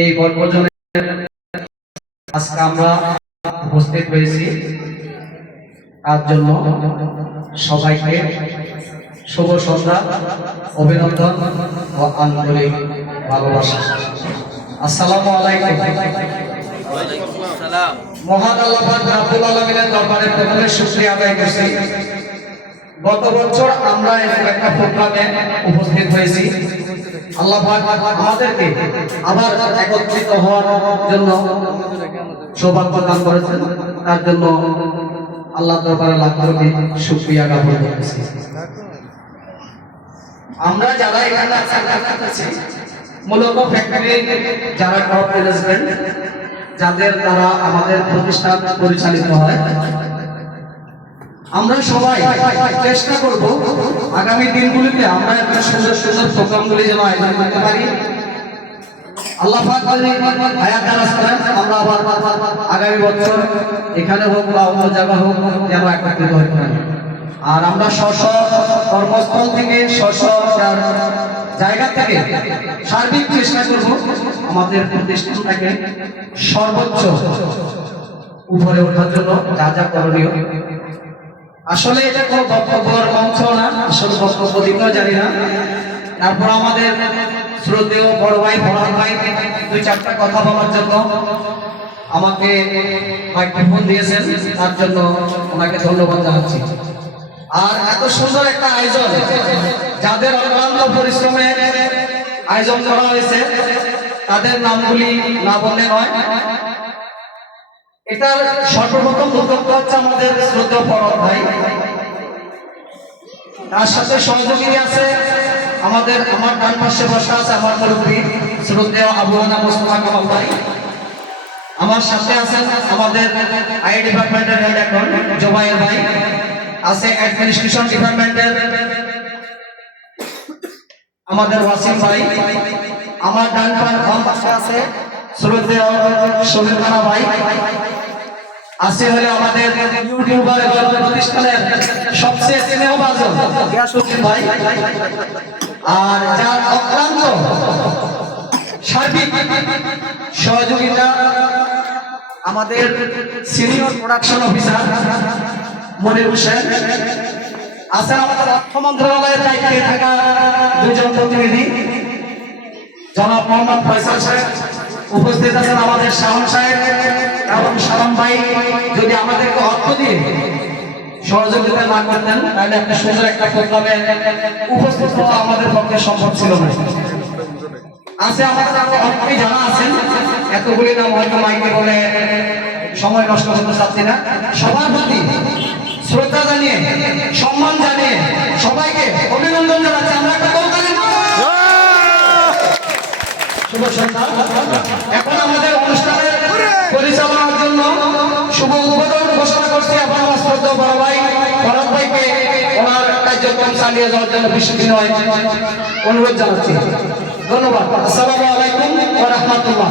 এই বনভোজনে আজকে আমরা উপস্থিত হয়েছি, তার জন্য সবাইকে শুভ সন্ধ্যা, অভিনন্দন ও আন্তরিক ভালোবাসা। আসসালামু আলাইকুম। মহান আল্লাহ পাক রব্বুল আলামিনের দরবারে প্রথমে শুকরিয়া আদায় করছি। গত বছর আমরা একটা প্রোগ্রামে উপস্থিত হয়েছি, আল্লাহ পাক আমাদেরকে আবার একত্রিত হওয়ার জন্য সৌভাগ্য দান করেছেন, তার জন্য আল্লাহ দরবারে লাখ কোটি শুকরিয়া জ্ঞাপন করতেছি। আমরা যারা এখানে আছি মূলত ফ্যাক্টরি যারা টপ ম্যানেজমেন্ট, যাদের দ্বারা আমাদের প্রতিষ্ঠান পরিচালিত হয়, আমরা সবাই চেষ্টা করব আগামী দিনগুলিতে আমরা একটা সুন্দর সুন্দর প্রোগ্রামগুলি যেন আয়োজন করতে পারি। আল্লাহ পাক হায়াত দারাজ করেন, আমরা আবার আগামী বছর এখানে হোক বা অন্য জায়গা হোক যেন একত্রিত হতে পারি। আর আমরা স্ব কর্মস্থল থেকে স্ব জায়গা থেকে সার্বিক চেষ্টা করব আমাদের প্রতিষ্ঠানটাকে সর্বোচ্চ উপরে ওঠার জন্য যা যা করণীয়। আসলে এটা কোনো বক্তব্যের মঞ্চ না, আসলে বক্তব্য দিতেও জানি না। তারপর আমাদের শ্রদ্ধেয় বড় ভাই ফরহাদ ভাই দুই চারটা কথা বলার জন্য আমাকে মাইক্রোফোন দিয়েছেন, তার জন্য ওনাকে ধন্যবাদ জানাচ্ছি। আর এত সুন্দর একটা আয়োজন, যাদের অক্লান্ত পরিশ্রমে আয়োজন করা হয়েছে, তাদের নামগুলি না বললে নয়। এটার সর্বপ্রথম উদ্যোক্তা হচ্ছে আমাদের শ্রদ্ধেয় ফরহাদ ভাই, তার সাথে সহযোগী আছে আমার ডান পাশে বসা আছে আমার মুরব্বী শ্রদ্ধেয় আবু হানা মোস্তফা কামাল ভাই, আমার সাথে আছেন আমাদের আই ডিপার্টমেন্টের হেড অ্যাকাউন্ট জোবায়ের ভাই, আছে অ্যাডমিনিস্ট্রেশন ডিপার্টমেন্টের আমাদের ওয়াসিম ভাই, আমার ডান পাশে আছে শ্রদ্ধেয় সমীর খানা ভাই, আছে হলে আমাদের ইউটিউবার এবং প্রতিষ্ঠানের সবচেয়ে স্নেহভাজন গিয়াসউদ্দিন ভাই, আর যার অক্লান্ত সার্বিক সহযোগিতা আমাদের senior production officer Monir Hossain, আছেন আমাদের অর্থ মন্ত্রণালয়ের দায়িত্বে থাকা দুজন প্রতিনিধি জনাব মোহাম্মদ ফয়সাল সাহেব, উপস্থিত আছেন আমাদের শাহন সাহেব এবং শালম ভাই। যদি আমাদেরকে অর্থ দিয়ে সহযোগিতা না করতেন তাহলে একটা সুন্দর একটা প্রোগ্রামে উপস্থিত হওয়া আমাদের পক্ষে সম্ভব ছিল না। আছে আমাদের আরো অনেকেই জানা আছেন, এতগুলি নাম হয়তো মাইকে বলে সময় নষ্ট করতে চাচ্ছি না। সবার প্রতি শ্রদ্ধা জানিয়ে সম্মান জানিয়ে সবাইকে অভিনন্দন জানাচ্ছি। আমরা একটা শুভ সন্ধ্যা। এখন আমাদের অনুষ্ঠানের পরিচালনার জন্য শুভ উদ্বোধন ঘোষণা করছি আবার আমার শ্রদ্ধেয় বড় ভাই ফরহাদ ভাইকে ওনার কার্যক্রম চালিয়ে যাওয়ার জন্য বিনয় অনুরোধ জানাচ্ছি। ধন্যবাদ। আসসালামু আলাইকুম ওয়া রাহমাতুল্লাহ।